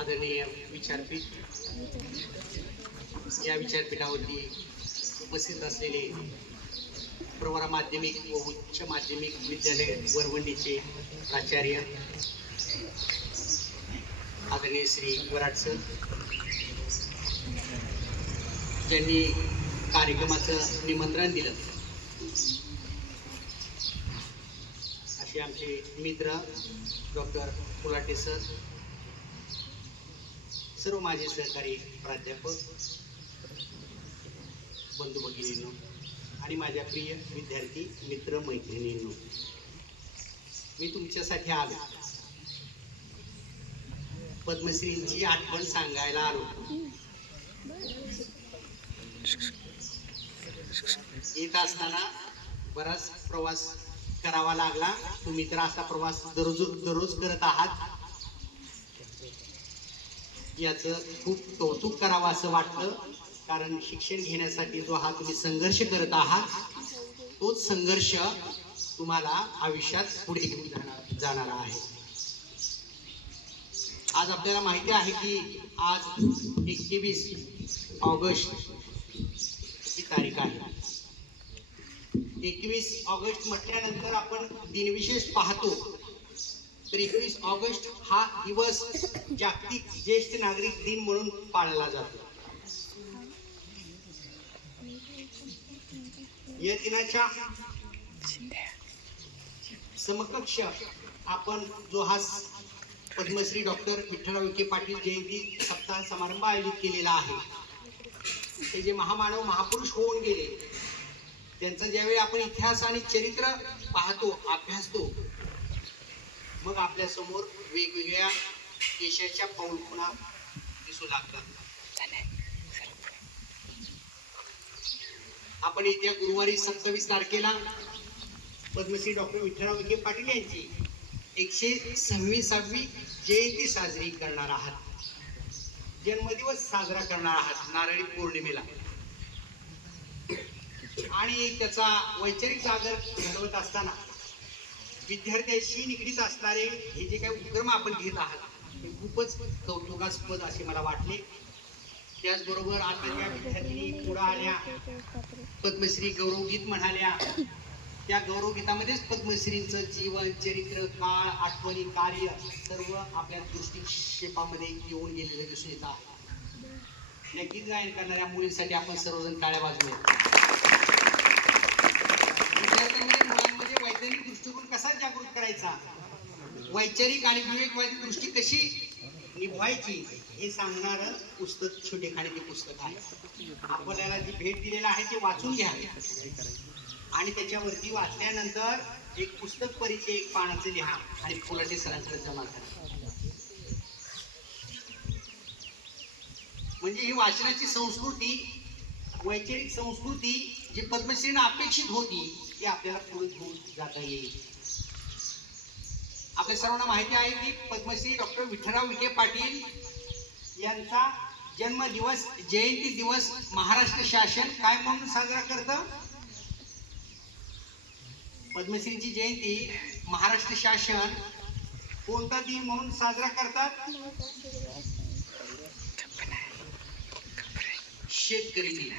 आदरणीय विचारपीठ, या विचारपीठावरती उपस्थित असलेले प्रवरा माध्यमिक व उच्च माध्यमिक विद्यालय वरवंडीचे प्राचार्य आदरणीय श्री वराड सर, ज्यांनी कार्यक्रमाचं निमंत्रण दिलं, असे आमचे मित्र डॉक्टर फुलाटे सर, सर्व माझे सहकारी प्राध्यापक, बंधू भगिनींनो आणि माझ्या प्रिय विद्यार्थी मित्र मैत्रिणींनो, मी तुमच्यासाठी आलो, पद्मश्रींची आठवण सांगायला आलो. येत असताना बराच प्रवास करावा लागला. तुम्ही तर असा प्रवास दररोज करत आहात, याचं खूप कौतुक करावं असं वाटतं. कारण शिक्षण घेण्यासाठी जो हा तुम्ही संघर्ष करत आहात, तोच संघर्ष तुम्हाला आयुष्यात पुढे घेऊन जाणार आहे. आज आपल्याला माहिती आहे की आज 21 ऑगस्ट ही तारीख आहे. 21 ऑगस्ट म्हटल्यानंतर आपण दिनविशेष पाहतो, तर 21 ऑगस्ट हा दिवस जागतिक ज्येष्ठ नागरिक दिन म्हणून पाळला जातो. या दिनाच्या समकक्ष आपण जो हा पद्मश्री डॉक्टर विठ्ठलराव विखे पाटील जयंती सप्ताह समारंभ आयोजित केलेला आहे, हे जे महामानव महापुरुष होऊन गेले, त्यांचं ज्यावेळी आपण इतिहास आणि चरित्र पाहतो, अभ्यासतो, मग आपल्या समोर वेगवेगळ्या देशाच्या पाऊलखुणा दिसू लागतात. आपण येत्या गुरुवारी 27 तारखेला पद्मश्री डॉक्टर विठ्ठलराव विखे पाटील यांची 126वी जयंती साजरी करणार आहात, जन्मदिवस साजरा करणार आहात नारळी पौर्णिमेला. आणि त्याचा वैचारिक जागर घडवत असताना विद्यार्थ्यांशी निगडीत असणारे हे जे काही उपक्रम आपण घेत आहात, हे खूपच कौतुकास्पद असे मला वाटले. त्याचबरोबर आता ज्या विद्यार्थ्यांनी पुढे आल्या, पद्मश्री गौरवगीत म्हणाल्या, त्या गौरवगीतामध्येच पद्मश्रींचं जीवन चरित्र काळ आठवणी कार्य सर्व आपल्या दृष्टिक्षेपामध्ये येऊन गेलेले दिसून येत आहे. या गीत गायन करणाऱ्या मुलींसाठी आपण सर्वजण टाळ्या वाजवूया. विद्यार्थ्यांमध्ये मुलांमध्ये वैज्ञानिक दृष्टिकोन कसा जागृत करायचा, वैचारिक आणि विवेकवादी दृष्टी कशी निभवायची हे सांगणारं पुस्तक छोटेखानी ते पुस्तक आहे. आपल्याला जी भेट दिलेलं आहे ते वाचून घ्या आणि त्याच्यावरती वाचल्यानंतर एक पुस्तक परिचय एक पानाचं लिहा आणि फुलाटे सरांकडे जमा करा. म्हणजे ही वाचनाची संस्कृती, वैचारिक संस्कृती जी पद्मश्रींना अपेक्षित होती, ती आपल्याला पुढे घेऊन जाता येईल. आपल्या सर्वांना माहिती आहे की पद्मश्री डॉक्टर विठ्ठलराव विखे पाटील यांचा जन्मदिवस जयंती दिवस महाराष्ट्र शासन काय म्हणून साजरा करतं? पद्मश्रींची जयंती महाराष्ट्र शासन कोणता दिन म्हणून साजरा करतात? शेतकरी दिन.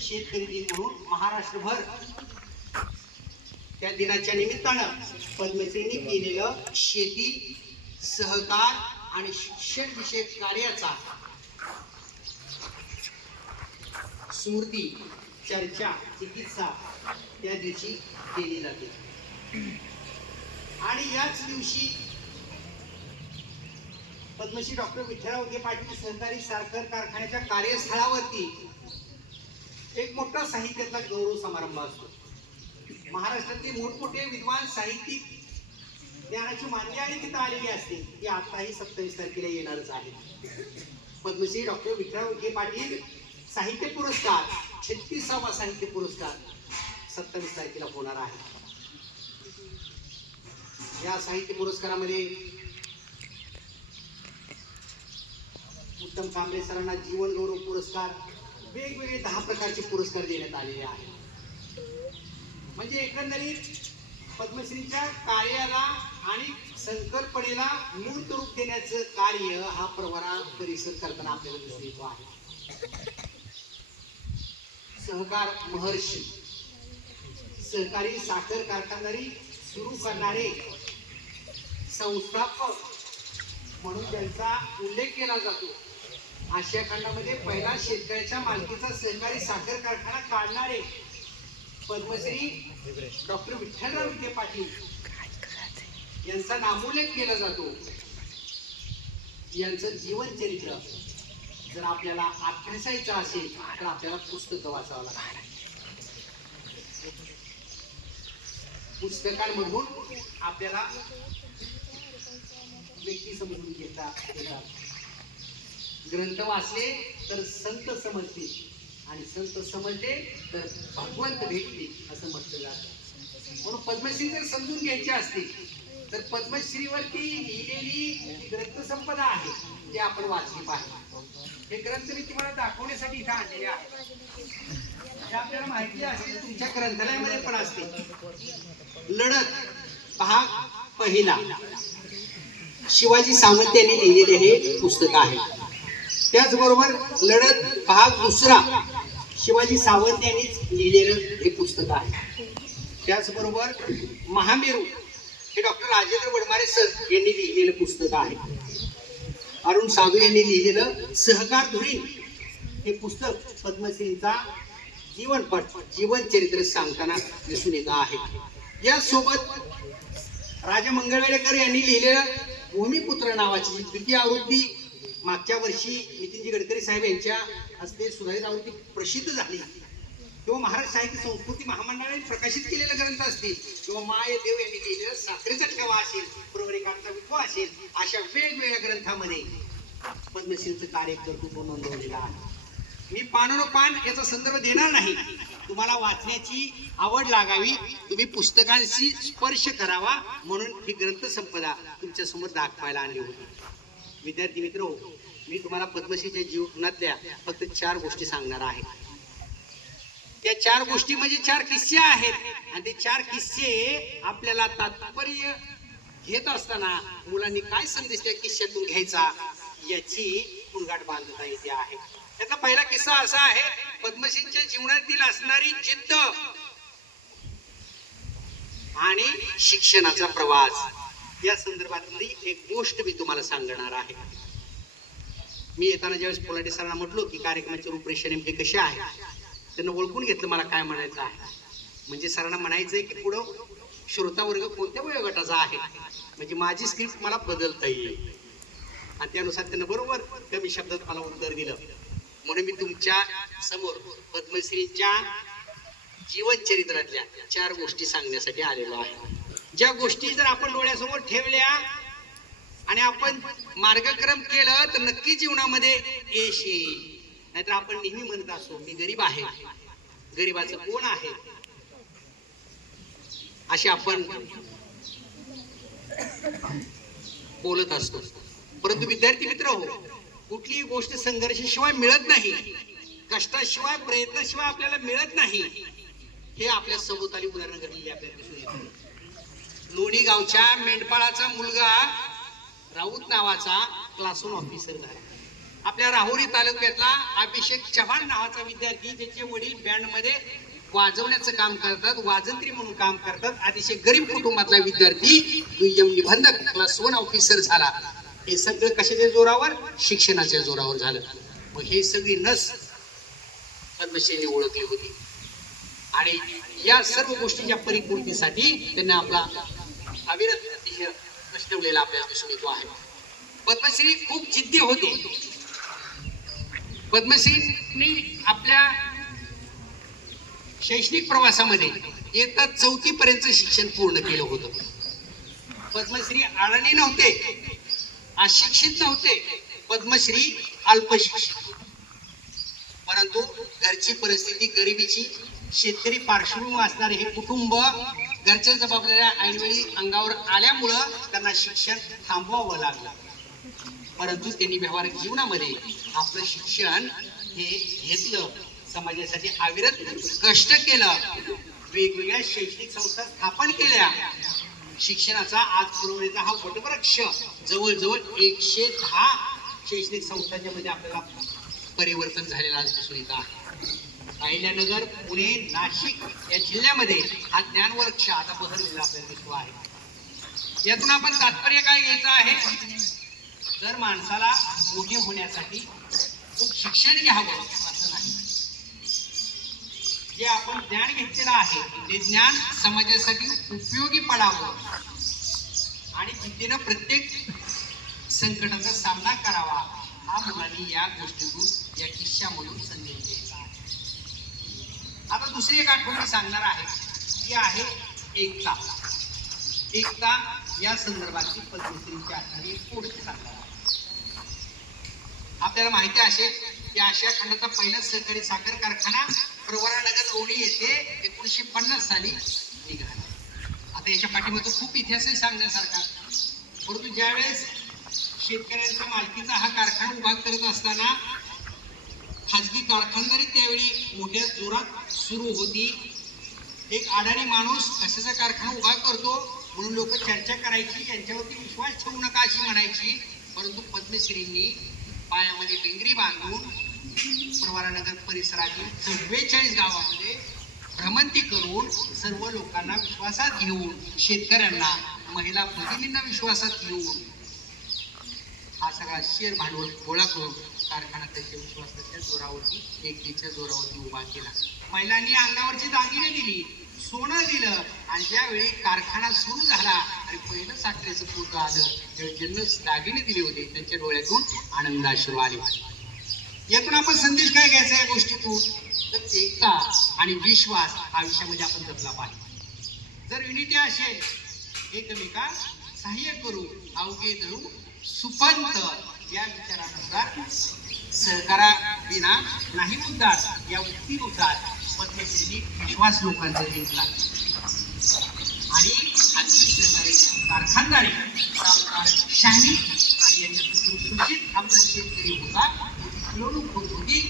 शेतकरी दिन म्हणून महाराष्ट्रभर त्या दिनाच्या निमित्तानं पद्मश्रींनी केलेलं शेती, सहकार आणि शिक्षण विषयक कार्याचा स्मृती, चर्चा, चिकित्सा त्या दिवशी केली जाते. आणि याच दिवशी पद्मश्री डॉक्टर विठ्ठलराव विखे पाटील सहकारी साखर कारखान्याच्या कार्यस्थळावरती एक मोठा साहित्याचा गौरव समारंभ असतो. महाराष्ट्रातले मोठमोठे विद्वान साहित्यिक ज्ञानाची मांदियाळी तिथं आलेली असते, ती आताही 27 तारखेला येणारच आहे. पद्मश्री डॉक्टर विठ्ठलराव विखे पाटील साहित्य पुरस्कार 36वा साहित्य पुरस्कार 27 तारखेला होणार आहे. या साहित्य पुरस्कारामध्ये उत्तम कांबळे सरांना जीवन गौरव पुरस्कार, वेगवेगळे 10 प्रकारचे पुरस्कार देण्यात आलेले आहेत. म्हणजे एकंदरीत पद्मश्रीच्या कार्याला आणि संकल्पनेला मूर्त रूप देण्याचं कार्य हा प्रवरा परिसर करताना आपल्याला दिसून येतो आहे. सहकार महर्षी, सहकारी साखर कारखानदारी सुरू करणारे संस्थापक म्हणून त्यांचा उल्लेख केला जातो. आशिया खंडामध्ये पहिला शेतकऱ्याच्या मालकीचा सहकारी साखर कारखाना काढणारे पद्मश्री डॉक्टर विठ्ठलराव विखे पाटील यांचा नामोल्लेख केला जातो. यांचं जीवन चरित्र जर आपल्याला अभ्यासायचं असेल तर आपल्याला पुस्तक वाचावं लागेल. पुस्तकांमधून आपल्याला व्यक्ती समजून घेतात. ग्रंथ वाचले तर संत समजतील आणि संत समजले तर भगवंत भेटतील असं म्हटलं जातं. म्हणून पद्मश्री जर समजून घ्यायची असतील तर पद्मश्रीवरती लिहिलेली ग्रंथसंपदा आहे ती आपण वाचली पाहिजे. हे ग्रंथ मी तुम्हाला दाखवण्यासाठी इथं आणलेले आहे. हे आपल्याला माहिती असेल, तुमच्या ग्रंथालयामध्ये पण असते. लढत भाग पहिला शिवाजी सावंत यांनी लिहिलेले हे पुस्तक आहे. त्याचबरोबर लढत भाग दुसरा शिवाजी सावंत यांनी लिहिलेलं हे पुस्तक आहे. त्याचबरोबर महामेरू हे डॉक्टर राजेंद्र वडमारे सर यांनी लिहिलेलं पुस्तक आहे. अरुण साधू यांनी लिहिलेलं सहकार धुरीण हे पुस्तक पद्मश्रींचा जीवनपट, जीवन चरित्र सांगताना दिसून येत आहे. यासोबत राजा मंगळवेडेकर यांनी लिहिलेलं भूमिपुत्र नावाची द्वितीय आवृत्ती मागच्या वर्षी नितीनजी गडकरी साहेब यांच्या हस्ते सुधारित आवृत्ती प्रसिद्ध झाली. किंवा महाराष्ट्र साहित्य संस्कृती महामंडळाने प्रकाशित केलेले ग्रंथ असतील किंवा मायदेव यांनी लिहिलेलं साखरेचा ठेवा असेल, प्रवरिकांचा विठवा असेल, अशा वेगवेगळ्या ग्रंथामध्ये पद्मश्रींचं कार्यकर्तृत्व नोंदवलेलं आहे. मी पानोपान याचा संदर्भ देणार नाही. तुम्हाला वाचण्याची आवड लागावी, तुम्ही पुस्तकांशी स्पर्श करावा म्हणून ही ग्रंथसंपदा तुमच्या समोर दाखवायला आणली होती. विद्यार्थी मित्र, मी तुम्हाला पद्मश्रीच्या जीवनातल्या फक्त 4 गोष्टी सांगणार आहे. त्या 4 गोष्टी म्हणजे 4 किस्से आहेत आणि ते 4 किस्से आपल्याला तात्पर्य घेत असताना मुलांनी काय संदेश त्या किस्स्यातून घ्यायचा याची मुलगाट बांधता येते आहे. त्यातला पहिला किस्सा असा आहे, पद्मश्रींच्या जीवनातील असणारी जिद्द आणि शिक्षणाचा प्रवास या संदर्भातली एक गोष्ट मी तुम्हाला सांगणार आहे. मी येताना ज्यावेळेस कोलाटे सरांना म्हटलो की कार्यक्रमाची रूपरेषा नेमकी कशी आहे, त्यांना ओळखून घेतलं मला काय म्हणायचं आहे. म्हणजे सरांना म्हणायचंय की पुढं श्रोता वर्ग कोणत्या वयोगटाचा आहे, म्हणजे माझी स्क्रिप्ट मला बदलता येईल. आणि त्यानुसार त्यांना बरोबर कमी शब्दात मला उत्तर दिलं. म्हणून मी तुमच्या समोर पद्मश्रींच्या जीवन चरित्रातल्या 4 गोष्टी सांगण्यासाठी आलेलो आहे. ज्या गोष्टी जर आपण डोळ्यासमोर ठेवल्या आणि आपण मार्गक्रम केलं तर नक्की जीवनामध्ये यश येईल. नाहीतर आपण नेहमी म्हणत असतो मी गरीब आहे, गरीबाचं कोण आहे, असे आपण बोलत असतो. परंतु विद्यार्थी मित्र हो, कुठलीही गोष्ट संघर्षाशिवाय मिळत नाही, कष्टाशिवाय प्रयत्नाशिवाय आपल्याला मिळत नाही. हे आपल्या सभोवताली उदाहरण घडलेले आपल्याला दिसून येते. लोणी गावच्या मेंढपाळाचा मुलगा राऊत नावाचा क्लास 1 ऑफिसर झाला. आपल्या राहुरी तालुक्यातला अभिषेक चव्हाण नावाचा विद्यार्थी, ज्याचे वडील बँड मध्ये वाजवण्याचं काम करतात, वाजंत्री म्हणून काम करतात, अतिशय गरीब कुटुंबातला विद्यार्थी दुय्यम निबंधक क्लास 1 ऑफिसर झाला. हे सगळं कशाच्या जोरावर? शिक्षणाच्या जोरावर झालं. मग हे सगळी नस पद्मश्रींनी ओळखली होती आणि या सर्व गोष्टींच्या परिपूर्तीसाठी त्यांनी आपला अविरत कष्ट ठेवलेला आपल्याला दिसून येतो आहे. पद्मश्री खूप जिद्दी होते. पद्मश्रींनी आपल्या शैक्षणिक प्रवासामध्ये इयत्ता 4थी पर्यंत शिक्षण पूर्ण केलं होतं. पद्मश्री अडाणी नव्हते, अशिक्षित नव्हते, पद्मश्री अल्पशिक्षित. परंतु घरची परिस्थिती गरिबीची, शेतकरी पार्श्वभूमी असणारे हे कुटुंब घरच्या जबाबदाऱ्या ऐनवेळी अंगावर आल्यामुळं त्यांना शिक्षण थांबवावं लागलं. परंतु त्यांनी व्यावहारिक जीवनामध्ये आपलं शिक्षण हे घेतलं, समाजासाठी अविरत कष्ट केलं, वेगवेगळ्या शैक्षणिक संस्था स्थापन केल्या, शिक्षणाचा आज पुरवण्याचा हा वटवृक्ष जवळजवळ 110 शैक्षणिक संस्थांच्या मध्ये आपल्याला परिवर्तन झालेलं आज दिसून येत आहे. अहिल्यानगर, पुणे, नाशिक या जिल्ह्यामध्ये हा ज्ञानवृक्ष आता बहरलेला आपल्याला दिसतो आहे. यातून आपण तात्पर्य काय घ्यायचं आहे? जर माणसाला मोठे होण्यासाठी खूप शिक्षण घ्यावं असं नाही. जे आपण ज्ञान घेतलेलं आहे ते ज्ञान समाजासाठी उपयोगी पडावं आणि जिद्दीनं प्रत्येक संकटाचा सामना करावा हा मुलांनी या गोष्टीतून, या किस्स्यामधून संदेश द्यायचा आहे. आता दुसरी एक आठवण मी सांगणार आहे, ती आहे एकता. एकता या संदर्भातली पद्मश्रीची आठवणी एक गोष्ट सांगणार आहे. आपल्याला माहिती असेल की आशिया खंडाचा पहिला सहकारी साखर कारखाना प्रवरानगर लोणी येथे 1950 साली निघाला. आता याच्या पाठीमागचा खूप इतिहास आहे सांगण्यासारखा. परंतु ज्यावेळेस शेतकऱ्यांच्या मालकीचा हा कारखाना उभा करत असताना खाजगी कारखानदारी त्यावेळी मोठ्या जोरात सुरू होती. एक अडाणी माणूस कशाचा कारखाना उभा करतो म्हणून लोक चर्चा करायची, यांच्यावरती विश्वास ठेवू नका अशी म्हणायची. परंतु पद्मश्रींनी पायामध्ये भिंगरी बांधून प्रवरानगर परिसरातील 44 गावामध्ये भ्रमंती करून सर्व लोकांना विश्वासात घेऊन, शेतकऱ्यांना, महिला भगिनींना विश्वासात घेऊन हा सगळा शेअर भांडवल गोळा करून कारखाना त्याच्या विश्वासाच्या जोरावरती, एकतेच्या जोरावरती उभा केला. महिलांनी अंगावरची दागिने दिली, सोनं दिलं आणि ज्यावेळी कारखाना सुरू झाला आणि पहिलं साखरेचं पोतं आलं त्यावेळी ज्यांना दागिने दिले होते त्यांच्या डोळ्यातून आनंदाश्रू आले. यातून आपण संदेश काय घ्यायचा या गोष्टीतून? तर एकता आणि विश्वास आयुष्यामध्ये आपण जपला पाहिजे. जर युनिटी असेल, एकमेकांना सहाय्य करू, अवघे धरू सुपंत या विचारानुसार सहकारा विना नाही उद्धार या उक्तीनुसार पद्मश्रींनी विश्वास लोकांचा जिंकला आणि सहकारी कारखानदारी, शाही आणि याच्यातून सुशिक्षित आपला शेतकरी होता मिळवणूक होत होती,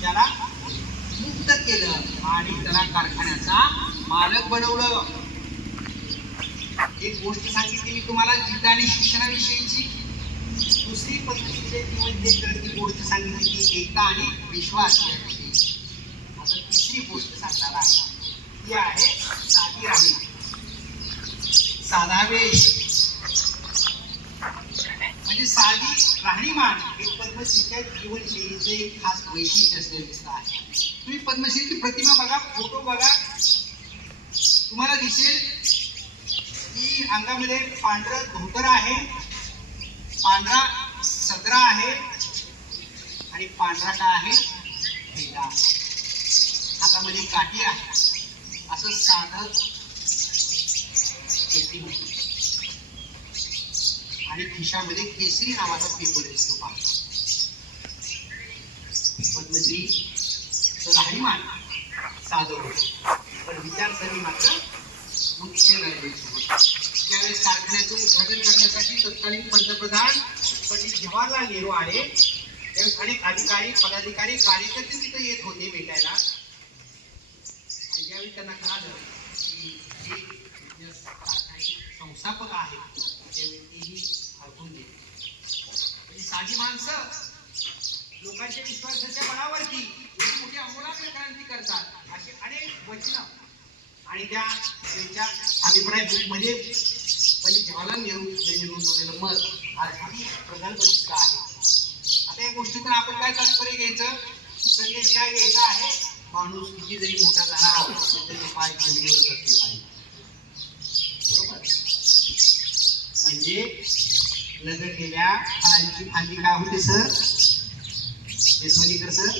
त्याला मुक्त केलं आणि त्याला कारखान्याचा मालक बनवलं. एक गोष्ट सांगितली मी तुम्हाला जिद्द आणि शिक्षणाविषयीची. दुसरी पद्धतीची गोष्ट सांगितली ती एकता आणि विश्वास याविषयी. आता तिसरी गोष्ट सांगणार आहे ती आहे साधी राहणी, साधा वेश म्हणजे साधी राहणीमान हे पद्मश्रीच्या जीवनशैलीचं एक खास वैशिष्ट्य असलेलं दिसत आहे. तुम्ही पद्मश्रीची प्रतिमा बघा, फोटो बघा, तुम्हाला दिसेल की अंगामध्ये पांढरं धोतर आहे, पांढरा सदरा आहे आणि पांढरा काय आहे फेटा, हातामध्ये काठी आहे. असं साधं आणि खिशामध्ये केसरी नावाचा पेपर दिसतो पहा. पद्मश्री राहणीमान साधं होतं पण विचारसरणी मात्र मुख्य राहिलेली. ज्यावेळेस कारखान्याचं उद्घाटन करण्यासाठी तत्कालीन पंतप्रधान पंडित जवाहरलाल नेहरू आले त्यावेळेस अनेक अधिकारी, पदाधिकारी, कार्यकर्ते तिथे येत होते भेटायला. आणि ज्यावेळी त्यांना कळालं की हे कारखान्याचे संस्थापक आहेत त्यावेळी तेही हरकून गेले. म्हणजे साधी माणसं लोकांच्या विश्वासाच्या बळावरती एवढी मोठी आमूलाग्र क्रांती करतात असे अनेक वचनं आणि त्यांच्या अभिप्राय बुकमध्ये पंडित जवाहरलाल नेहरू यांनी नोंदवलेलं मत आजही प्रधानमंत्री आहे. आता या गोष्टीतून आपण काय तात्पर्य घ्यायचं, संदेश काय घ्यायचा आहे? माणूस किती जरी मोठा झाला तरी पाय जमिनीवर असले पाहिजे. बरोबर? म्हणजे नजरलेल्या फळांची फांदी काय होते सर? सोनीकर सर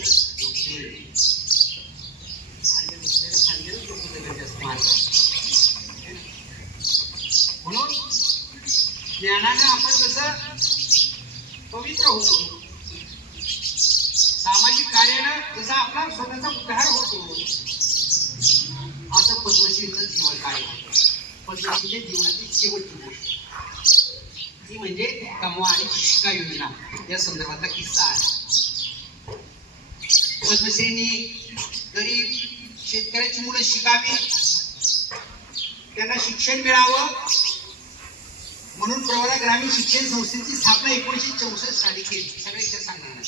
म्हणून ज्ञानाने आपण कसं पवित्र होतो, सामाजिक कार्यानं जसा आपला स्वतःचा उद्धार होतो, असं पद्मश्रीचं जीवन काय होतं. पद्मश्रीच्या जीवनाची शेवटची गोष्ट ती म्हणजे कमवा आणि शिका योजना या संदर्भातला किस्सा आहे. पद्मश्रींनी गरीब शेतकऱ्याची मुलं शिकावी त्यांना शिक्षण मिळावं म्हणून प्रवरा ग्रामीण शिक्षण संस्थेची स्थापना 1964 साली केली. सगळं इथे सांगणार नाही.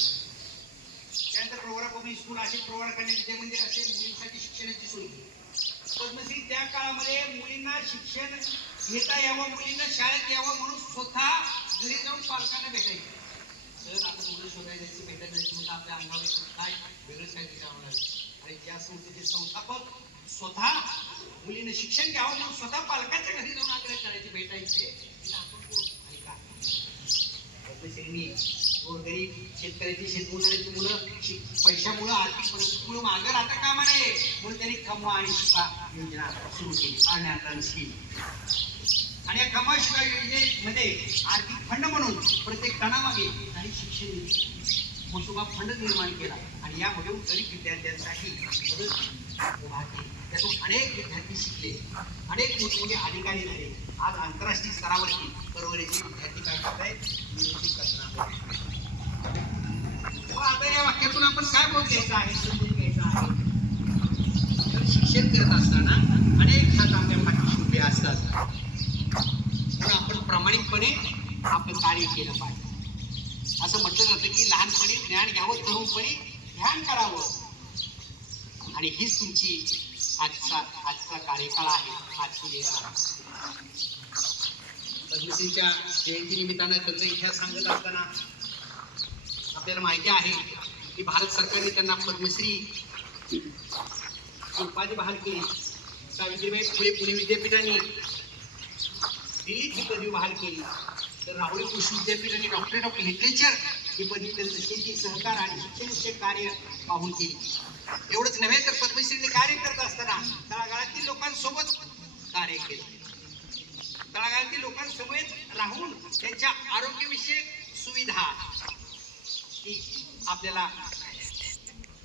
त्यानंतर प्रवरा पब्लिक स्कूल असे, प्रवरा कन्या विद्या मंदिर असे मुलींसाठी शिक्षणाची सोय केली. पद्मश्री त्या काळामध्ये मुलींना शिक्षण घेता यावं, मुलींना शाळेत यावं म्हणून स्वतः घरी जाऊन पालकांना भेटायचे. तर आता मुलं शोधायची भेटायला म्हणून आपल्या अंगावर काय वेगळंच काय विचारावं लागेल. आणि त्या संस्थेचे संस्थापक स्वतः मुलीनं शिक्षण घ्यावं म्हणून स्वतः पालकांच्या घरी जाऊन आग्रह करायचे, भेटायचे. पद्मश्रींनी गोरगरीब शेतकऱ्याची, शेतमजुराची मुलं पैशामुळे, आर्थिक परिस्थितीमुळे मागे राहता कामा नये म्हणून त्यांनी कमवा आणि शिका योजना सुरू केली, आणण्याचा स्कीम. आणि या कमवा शिका योजनेमध्ये आर्थिक फंड म्हणून प्रत्येक तणामागे काही शिक्षण मसुबा फंड निर्माण केला आणि यामध्ये गरीब विद्यार्थ्यांसाठी मदत उभा केली. त्यातून अनेक विद्यार्थी शिकले, अनेक मोठमोठे अधिकारी झाले. आज आंतरराष्ट्रीय स्तरावरती परवरीचे विद्यार्थी काय करतायत, आता या वाक्यातून आपण काय बोध घ्यायचं आहे, समजून घ्यायचं आहे. तर शिक्षण करत असताना अनेक हात आपल्या पाठीशी उभे असतात. म्हणून आपण प्रामाणिकपणे आपलं कार्य केलं पाहिजे. असं म्हटलं जातं की लहानपणी ज्ञान घ्यावं, तरुणपणी ध्यान करावं. आणि हीच तुमची आजचा कार्यकाळ आहे, आजची वेळ आहे. पद्मश्रीच्या जयंती निमित्तानं त्यांचा इतिहास सांगत असताना आपल्याला माहिती आहे की भारत सरकारने त्यांना पद्मश्री उपाधी बहाल केली. सावित्रीबाई फुले पुणे विद्यापीठाने दिल्लीत ही पदवी बहाल केली. तर राहुरी कृषी विद्यापीठाने डॉक्टरेट ऑफ लिटरेचर ही पदवी त्यांचं शेती, सहकार आणि शिक्षणविषयक कार्य पाहून केली. एवढंच नव्हे तर पद्मश्रीने कार्य करत असताना तळागाळातील लोकांसोबत कार्य केलं. तळागाळातील लोकांसोबत राहून त्यांच्या आरोग्यविषयक सुविधा ही आपल्याला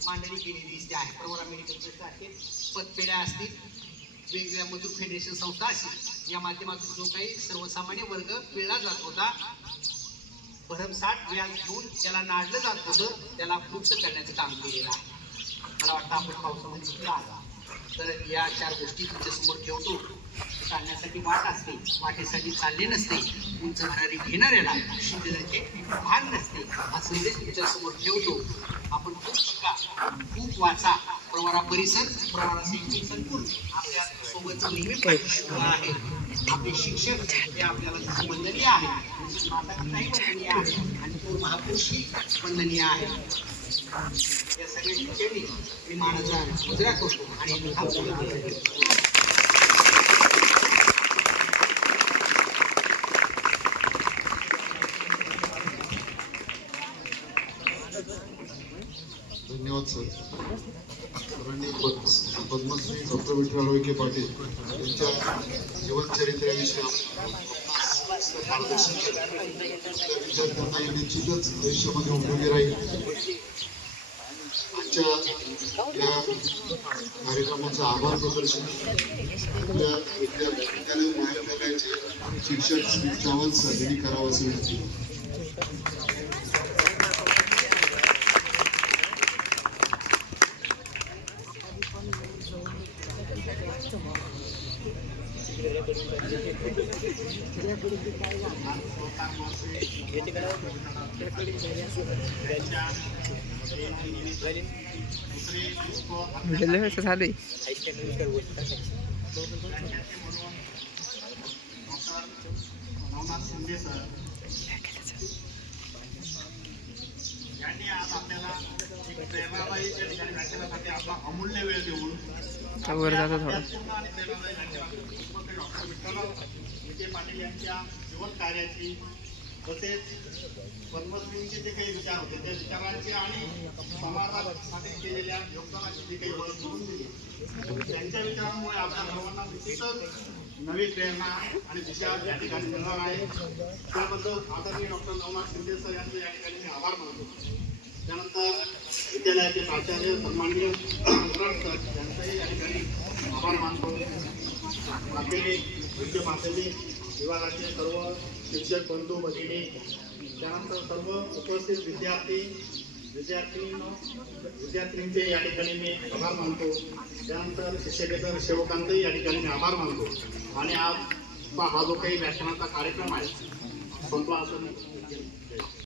मांडणी केलेली दिसते आहे. प्रवरा मेडिकल ट्रस्ट असेल, पतपेढ्या असतील, वेगवेगळ्या मजूर फेडरेशन संस्था असतील, या माध्यमातून जो काही सर्वसामान्य वर्ग पिळला जात होता, भरमसाठ व्याज घेऊन ज्याला नाडलं जात होतं, त्याला मुक्त करण्याचं काम केलेलं आहे. मला वाटतं आपण पावसामध्ये शिकला आहे. तर या 4 गोष्टी तुमच्या समोर ठेवतो. चालण्यासाठी वाट असते, वाटेसाठी चालले नसते. उंच भरारी घेणाऱ्याला शिंदे भान नसते. असं निर्देश तुमच्या समोर ठेवतो. आपण खूप शिका, खूप वाचा. प्रवरा परिसर, प्रवरा शैक्षणिक संकुल आपल्या सोबत नेहमी आहे. आपले शिक्षक हे आपल्याला वंदनीय आहे, माता पिताही वंदनीय आहे आणि तो महापुरुषही वंदनीय आहे. या सगळ्या शिक्षणी मी मानाचा मुजरा करतो आणि धन्यवाद सर. सरांनी पद्मश्री डॉक्टर विठ्ठल विखे पाटील यांच्या जीवनचरित्राविषयी मार्गदर्शन केलं. विद्यार्थ्यांना निश्चितच आयुष्यामध्ये उपयोगी राहील. आजच्या या कार्यक्रमाचं आभार प्रदर्शन आपल्या विद्यालय महाविद्यालयाचे शिक्षक श्री चव्हाण सर यांनी करावं असं विनंती. शिंदे सर यांनी आज आपल्याला एक प्रेरणादायी व्याख्यानासाठी आपला अमूल्य वेळ देऊन डॉक्टर विठ्ठल विखे पाटील यांच्या जीवन कार्याची तसेच पद्मश्रींचे जे काही विचार होते त्या विचारांची आणि समाजासाठी केलेल्या योगदानाची जी काही ओळख करून दिली, त्यांच्या विचारांमुळे आपल्या सर्वांना निश्चितच नवी प्रेरणा आणि दिशा या ठिकाणी मिळणार आहे. त्याबद्दल आदरणीय डॉक्टर नवनाथ शिंदे सर यांचे या ठिकाणी मी आभार मानतो. त्यानंतर विद्यालयाचे प्राचार्य सन्माननीय सर यांचाही या ठिकाणी आभार मानतो. प्राथमिक उच्च माध्यमिक विभागाचे सर्व शिक्षक बंधू भगिनी, त्यानंतर सर्व उपस्थित विद्यार्थ्यांचे या ठिकाणी मी आभार मानतो. त्यानंतर शिक्षकेतर सेवकांचाही या ठिकाणी मी आभार मानतो. आणि आज हा जो काही व्याख्यानाचा कार्यक्रम आहे संपला असं